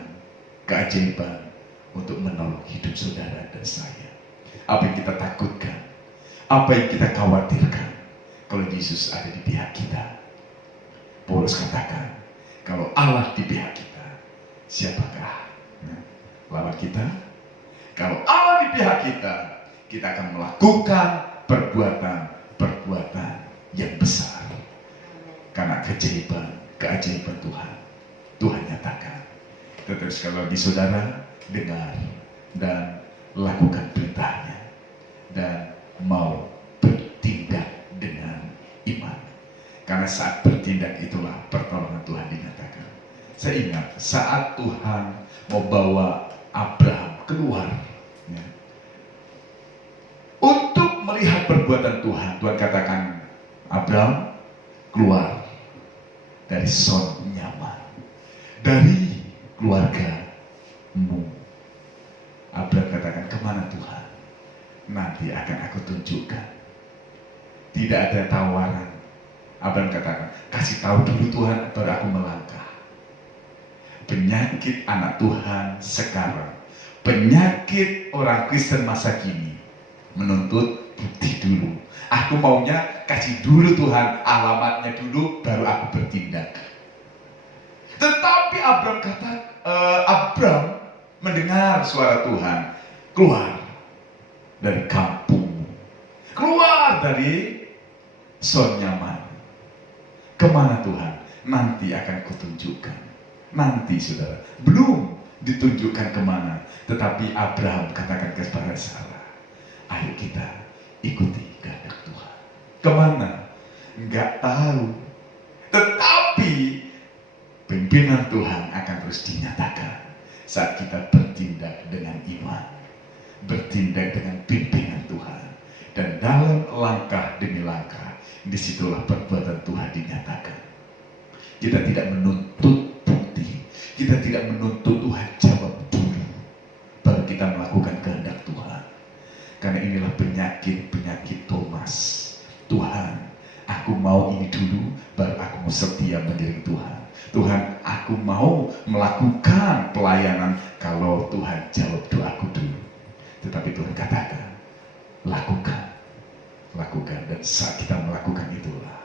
keajaiban untuk menolong hidup saudara dan saya. Apa yang kita takutkan, apa yang kita khawatirkan, kalau Yesus ada di pihak kita. Paulus katakan, kalau Allah di pihak kita, siapakah lawan kita? Kalau Allah di pihak kita, kita akan melakukan perbuatan yang besar. Karena keajaiban Tuhan nyatakan. Tetapi sekali lagi saudara, dengar dan lakukan perintahnya, dan mau bertindak dengan iman. Karena saat bertindak itulah pertolongan Tuhan dinyatakan. Saya ingat saat Tuhan mau bawa Abraham keluar, ya, untuk melihat perbuatan Tuhan, Tuhan katakan, Abraham, keluar dari zona nyaman, dari keluargamu. Abraham katakan, kemana Tuhan? Nanti akan aku tunjukkan. Tidak ada tawaran. Abraham katakan, kasih tahu dulu Tuhan, baru aku melangkah. Penyakit anak Tuhan sekarang, penyakit orang Kristen masa kini, menuntut bukti dulu. Aku maunya kasih dulu Tuhan, alamatnya dulu, baru aku bertindak. Tetapi Abraham mendengar suara Tuhan, keluar dari kampung, keluar dari zona nyaman. Kemana Tuhan? Nanti akan kutunjukkan. Nanti saudara, belum ditunjukkan kemana, tetapi Abraham katakan kepada Sarah, ayo kita ikuti kehendak Tuhan. Kemana? Enggak tahu. Tetapi pimpinan Tuhan akan terus dinyatakan saat kita bertindak dengan iman, bertindak dengan pimpinan Tuhan, dan dalam langkah demi langkah, disitulah perbuatan Tuhan dinyatakan. Kita tidak menuntut bukti, kita tidak menuntut Tuhan jawab dulu, baru kita melakukan kehendak Tuhan. Karena inilah penyakit Thomas. Tuhan aku mau ini dulu, baru aku mau setia menjadi Tuhan. Tuhan, aku mau melakukan pelayanan kalau Tuhan jawab doaku dulu. Tetapi Tuhan katakan, lakukan. Dan saat kita melakukan itulah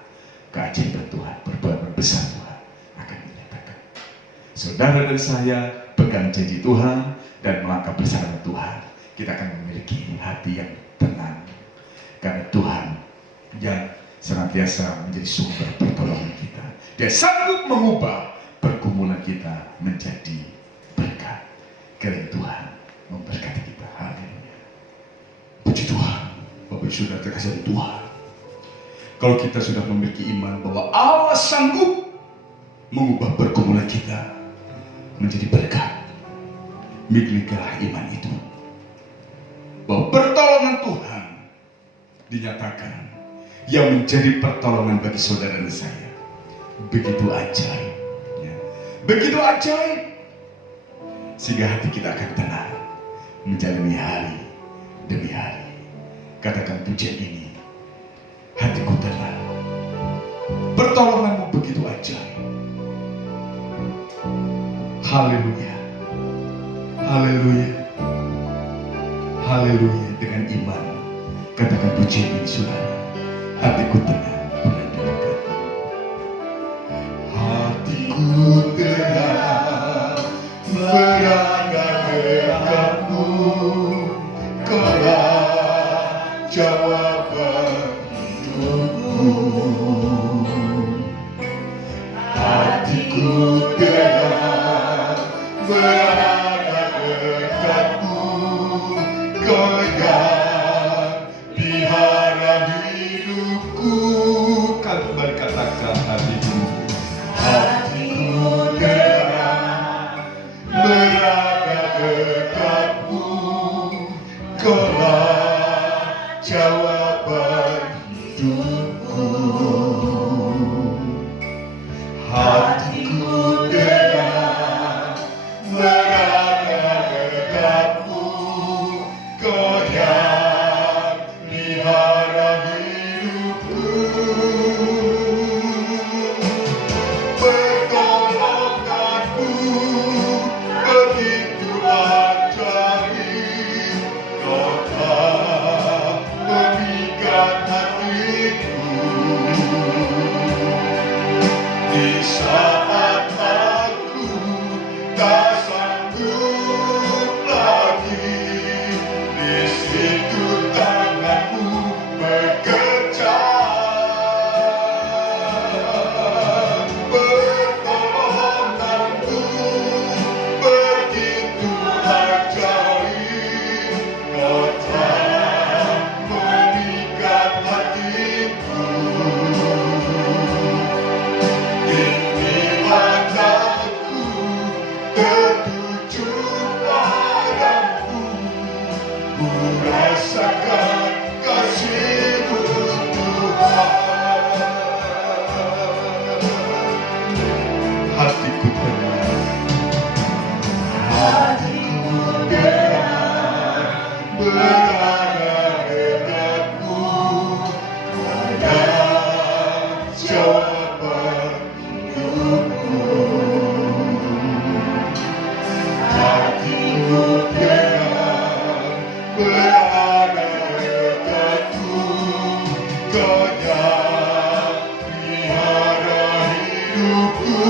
keajaiban Tuhan, perbuatan besar Tuhan akan dinyatakan. Saudara dan saya pegang janji Tuhan dan melangkah bersama Tuhan. Kita akan memiliki hati yang tenang. Karena Tuhan yang senantiasa menjadi sumber pertolongan kita. Dia sanggup mengubah pergumulan kita menjadi berkat. Karena Tuhan memberkati kita. Haleluya. Puji Tuhan. Bapak Saudara terkasih Tuhan. Kalau kita sudah memiliki iman bahwa Allah sanggup mengubah pergumulan kita menjadi berkat, milikilah iman itu. Bahwa pertolongan Tuhan dinyatakan yang menjadi pertolongan bagi saudara dan saya. Begitu ajaib. Ya. Begitu ajaib. Sehingga hati kita akan tenang menjalani hari demi hari. Katakan pujian ini, hatiku tenang. Pertolonganmu begitu ajaib. Haleluya. Haleluya. Haleluya. Dengan iman katakan pujian ini saudara. Hatiku tenang berada dekatmu. Hatiku tenang berada dekatmu. Kaulah jawaban hidupku. Hatiku tenang berada dekatmu. Kau yang pelihara hidupku. Kembali katakan hatiku. Hatiku tenang berada dekatmu. Kaulah jawaban hidupku. Hatiku tenang berada dekatmu. Kau yang pelihara hidupku. Pertolonganmu begitu ajaib. Kau telah memikat hatiku. Di saat aku tak sanggup lagi, di situ tanganmu bekerja. Pertolonganmu begitu ajaib. Kau telah memikat hatiku. Ini wajahku tertuju padamu. Ku rasakan kasih-Mu Tuhan. Hatiku tenang. Hatiku tenang berada dekatmu. Kau yang jawaban hidupku. Hatiku tenang berada dekatmu. Kau yang pelihara hidupku.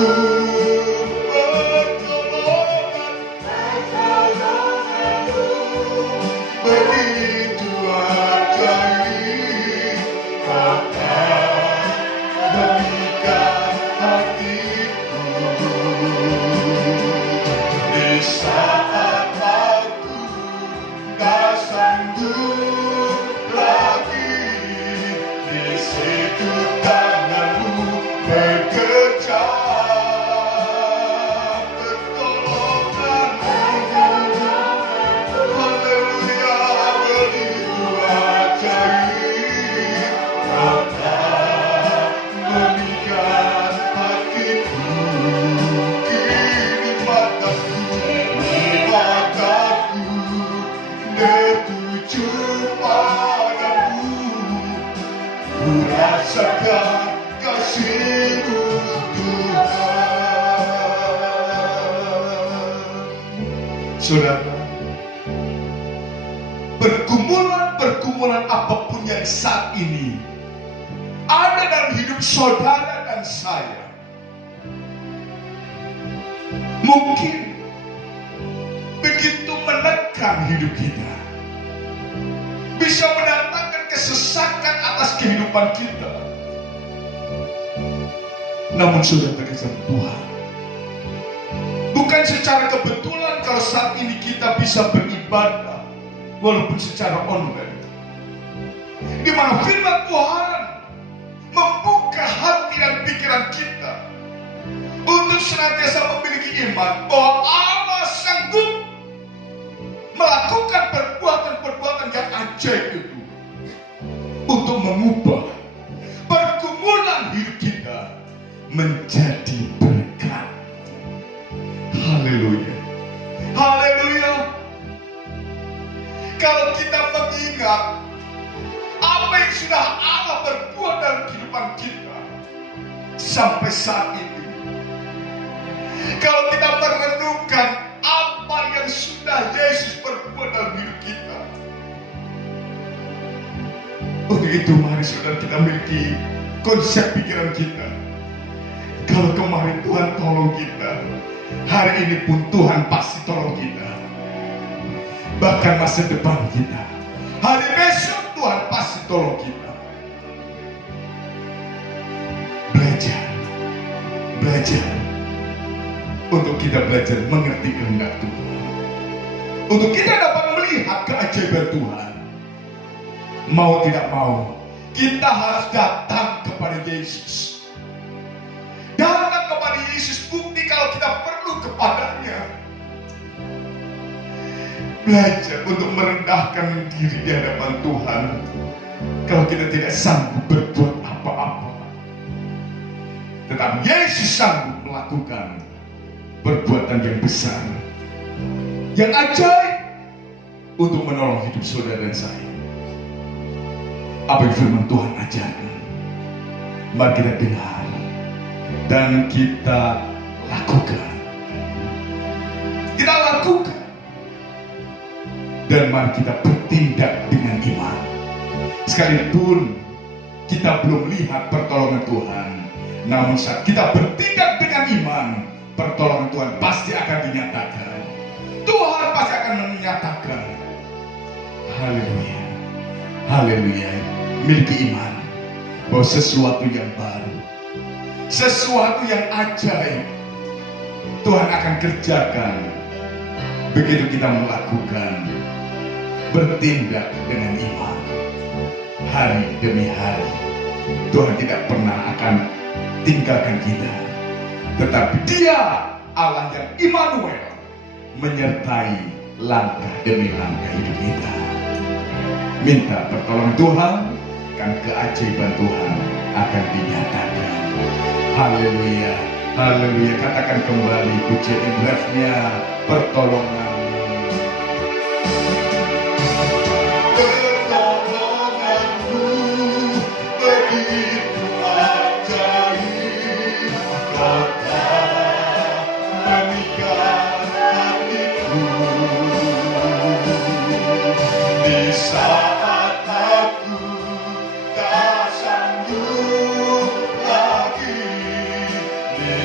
Saudara, pergumulan apapun yang saat ini ada dalam hidup saudara dan saya, mungkin begitu menekan hidup kita, bisa mendatangkan kesesakan atas kehidupan kita. Namun sudah terkesan Tuhan, bukan secara kebetulan kalau saat ini kita bisa beribadah walaupun secara online, di mana firman Tuhan membuka hati dan pikiran kita untuk senantiasa memiliki iman bahwa Allah sanggup melakukan perbuatan-perbuatan yang ajaib itu untuk mengubah pergumulan hidup kita menjadi berkat. Haleluya, haleluya. Kalau kita mengingat apa yang sudah Allah berbuat dalam kehidupan kita sampai saat ini, kalau kita merenungkan apa yang sudah Yesus berbuat dalam hidup kita, untuk itu mari saudara kita memiliki konsep pikiran kita. Kalau kemarin Tuhan tolong kita, hari ini pun Tuhan pasti tolong kita. Bahkan masa depan kita, hari besok Tuhan pasti tolong kita. Belajar untuk kita belajar mengerti kehendak Tuhan, untuk kita dapat melihat keajaiban Tuhan. Mau tidak mau, kita harus datang kepada Yesus. Datang kepada Yesus, bukti kalau kita perlu kepadanya. Belajar untuk merendahkan diri di hadapan Tuhan kalau kita tidak sanggup berbuat apa-apa. Tetapi Yesus sanggup melakukan perbuatan yang besar, yang ajaib untuk menolong hidup saudara dan saya. Apa yang firman Tuhan ajarkan, mari kita dengar dan kita lakukan. Kita lakukan. Dan mari kita bertindak dengan iman. Sekalipun kita belum lihat pertolongan Tuhan, namun saat kita bertindak dengan iman, pertolongan Tuhan pasti akan dinyatakan. Tuhan pasti akan menyatakan. Haleluya, haleluya. Miliki iman bahwa sesuatu yang baru, sesuatu yang ajaib Tuhan akan kerjakan begitu kita melakukan, bertindak dengan iman. Hari demi hari Tuhan tidak pernah akan tinggalkan kita, tetapi Dia Allah yang Immanuel menyertai langkah demi langkah hidup kita. Minta pertolongan Tuhan, kan keajaiban Tuhan akan dinyatakan. Haleluya, haleluya. Katakan kembali pujian indahnya pertolongan.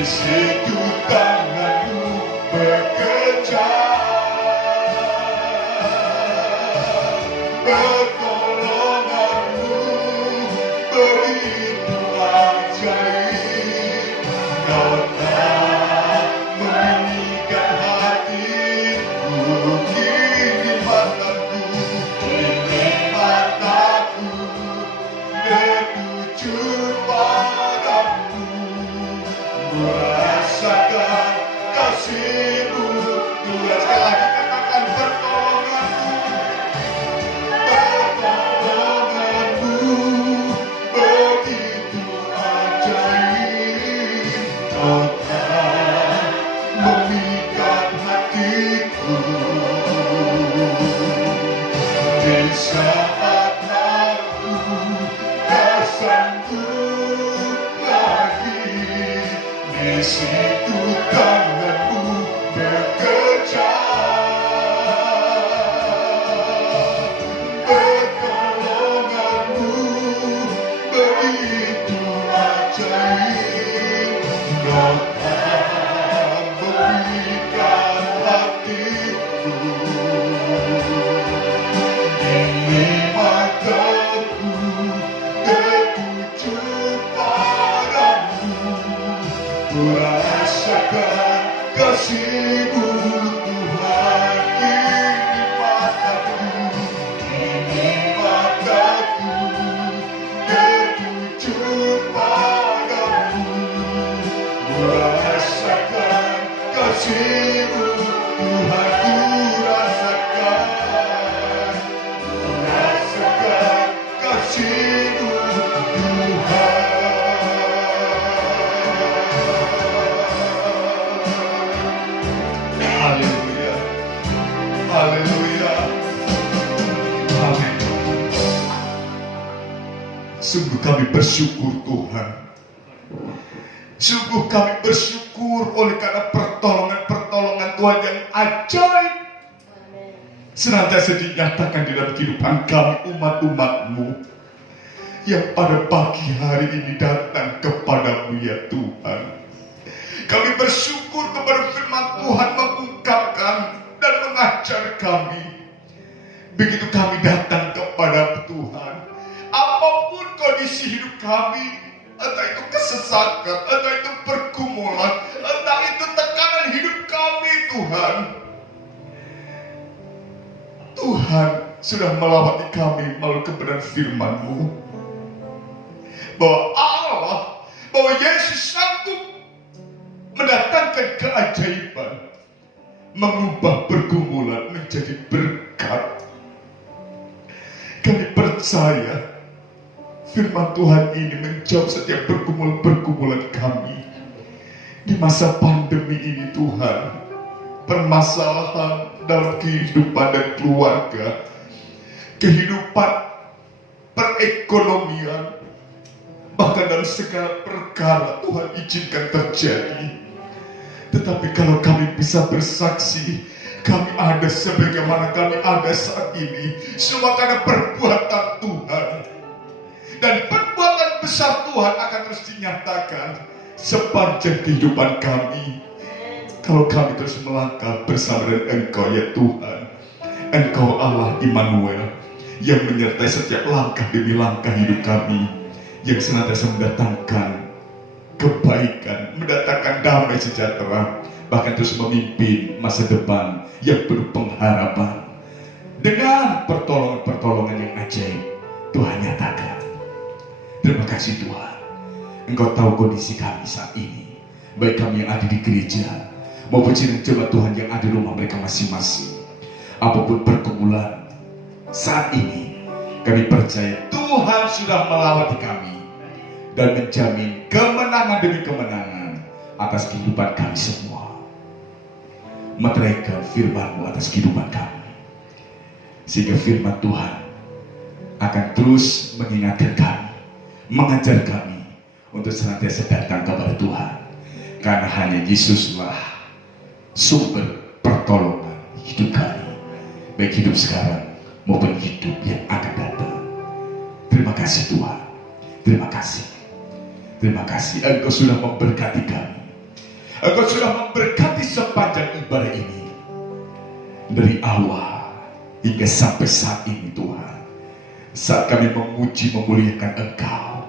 Situ tanganmu bekerja, pertolonganmu begitu ajaib. Kau tak mengikat hatiku, kini mataku tertuju padamu. Merasakan kasih-Mu, Tuhan. Sekali lagi katakan pertolongan-Mu begitu ajaib. Kau tak memikat hatiku di saat aku tak sanggup lagi. Di situ tanganmu bekerja, Rasakan kasih-Mu Tuhan, ini mataku tertuju padamu. Rasakan kasih-Mu Tuhan, ku rasakan kasih-Mu Tuhan. Haleluya, haleluya, amin. Sungguh kami bersyukur Tuhan. Sungguh kami bersyukur oleh karena pertolongan Tuhan yang ajaib senantiasa dinyatakan di dalam kehidupan kami umat-umat-Mu yang pada pagi hari ini datang kepadamu ya Tuhan. Kami bersyukur kepada firman Tuhan mengungkapkan dan mengajar kami. Begitu kami datang kepada Tuhan, apapun kondisi hidup kami, entah itu kesesatan, entah itu pergumulan, entah itu tekanan hidup kami Tuhan, Tuhan sudah melawati kami melalui kebenaran firman-Mu bahwa Allah, bahwa Yesus sanggup mendatangkan keajaiban, mengubah pergumulan menjadi berkat. Kami percaya firman Tuhan ini menjawab setiap pergumulan kami di masa pandemi ini Tuhan. Permasalahan dalam kehidupan dan keluarga, kehidupan perekonomian, bahkan dalam segala perkara Tuhan izinkan terjadi. Tetapi kalau kami bisa bersaksi, kami ada sebagaimana kami ada saat ini, semua karena perbuatan Tuhan. Dan perbuatan besar Tuhan akan terus dinyatakan sepanjang kehidupan kami. Kalau kami terus melangkah bersama dengan Engkau ya Tuhan. Engkau Allah Immanuel yang menyertai setiap langkah demi langkah hidup kami, yang senantiasa mendatangkan kebaikan, mendatangkan damai sejahtera, bahkan terus memimpin masa depan yang penuh pengharapan. Dengan pertolongan-pertolongan yang ajaib Tuhan nyatakan. Terima kasih Tuhan. Engkau tahu kondisi kami saat ini, baik kami yang ada di gereja maupun jemaat Tuhan yang ada di rumah mereka masing-masing. Apapun pergumulan saat ini, kami percaya Tuhan sudah melawati kami dan menjamin kemenangan demi kemenangan atas kehidupan kami semua. Meteraikan firman-Mu atas kehidupan kami, sehingga firman Tuhan akan terus mengingatkan kami, mengajar kami untuk senantiasa datang kepada Tuhan, karena hanya Yesuslah sumber pertolongan hidup kami, baik hidup sekarang maupun hidup yang akan datang. Terima kasih Tuhan, terima kasih, terima kasih. Engkau sudah memberkati kami, Engkau sudah memberkati sepanjang ibadah ini, dari awal hingga sampai saat ini Tuhan. Saat kami memuji memuliakan Engkau,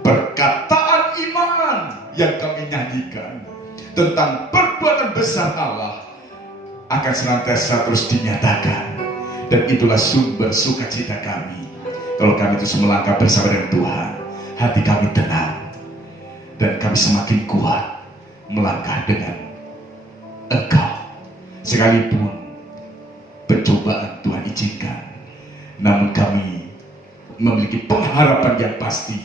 perkataan iman yang kami nyanyikan tentang perbuatan besar Allah akan senantiasa terus dinyatakan. Dan itulah sumber sukacita kami. Kalau kami terus melangkah bersama dengan Tuhan, hati kami tenang dan kami semakin kuat melangkah dengan Engkau. Sekalipun pencobaan Tuhan izinkan, namun kami memiliki pengharapan yang pasti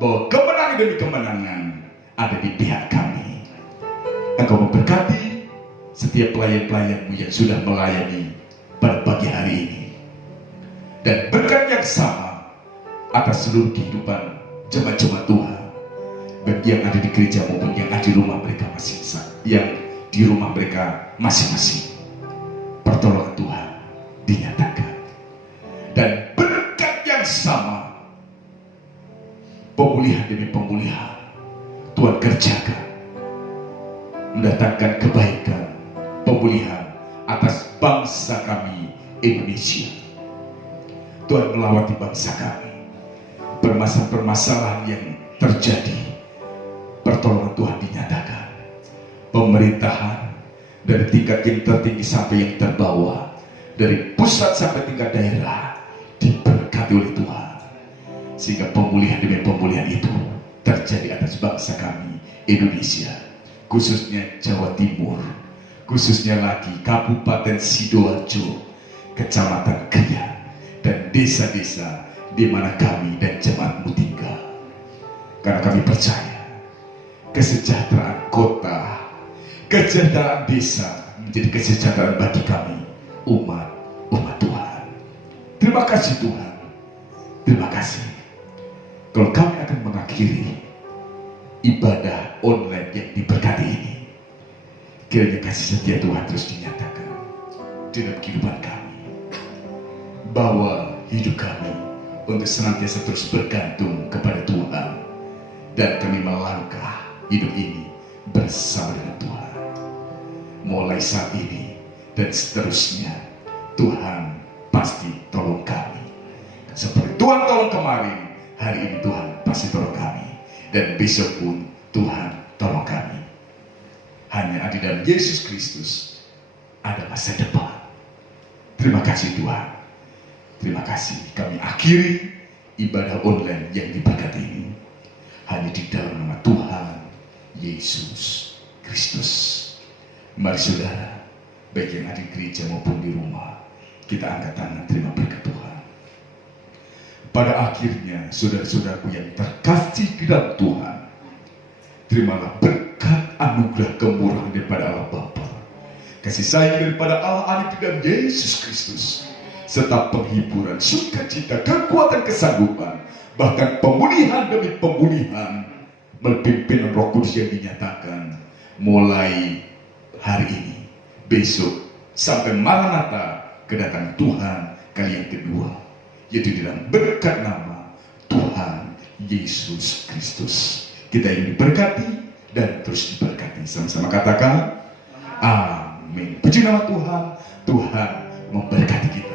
bahwa kemenangan demi kemenangan ada di pihak kami. Engkau memberkati setiap pelayan-pelayan-Mu yang sudah melayani pada pagi hari ini, dan berkat yang sama atas seluruh kehidupan jemaat-jemaat Tuhan, bagi yang ada di gereja maupun yang ada di rumah mereka masing-masing. Pertolongan Tuhan dinyatakan, dan berkat yang sama, pemulihan demi pemulihan Tuhan kerjakan, mendatangkan kebaikan, pemulihan atas bangsa kami Indonesia. Tuhan melawati bangsa kami, permasalahan yang terjadi, pertolongan Tuhan dinyatakan. pemerintahan, dari tingkat yang tertinggi sampai yang terbawah, dari pusat sampai tingkat daerah, diberkati oleh Tuhan, sehingga pemulihan demi pemulihan itu terjadi atas bangsa kami Indonesia, khususnya Jawa Timur, khususnya lagi Kabupaten Sidoarjo, Kecamatan Krian, dan desa-desa di mana kami dan jemaatmu tinggal. Karena kami percaya kesejahteraan kota, kesejahteraan desa menjadi kesejahteraan bagi kami umat Tuhan. Terima kasih Tuhan, terima kasih. Kalau kami akan mengakhiri ibadah online yang diberkati ini, kiranya kasih setia Tuhan terus dinyatakan di dalam kehidupan kami, bahwa hidup kami untuk senantiasa terus bergantung kepada Tuhan, dan kami melangkah hidup ini bersama dengan Tuhan. Mulai saat ini dan seterusnya, Tuhan pasti tolong kami. Seperti Tuhan tolong kemarin, hari ini Tuhan pasti tolong kami, dan besok pun Tuhan tolong kami. Hanya di dalam Yesus Kristus ada masa depan. Terima kasih Tuhan. Terima kasih. Kami akhiri ibadah online yang diberkati ini hanya di dalam nama Tuhan Yesus Kristus. Mari saudara, baik yang ada di gereja maupun di rumah, kita angkat tangan terima berkat Tuhan. Pada akhirnya, saudara-saudaraku yang terkasih di dalam Tuhan, terimalah berkat anugerah kemurahan daripada Allah Bapa, kasih sayang daripada Allah Anak dan Yesus Kristus, serta penghiburan, sukacita, kekuatan, kesanggupan, bahkan pemulihan demi pemulihan melalui pimpinan Roh Kudus yang dinyatakan mulai hari ini, besok, sampai Maranatha, kedatangan Tuhan kali yang kedua, yaitu di dalam berkat nama Tuhan Yesus Kristus. Kita ingin diberkati dan terus diberkati. Sama-sama katakan amin. Puji nama Tuhan. Tuhan memberkati kita.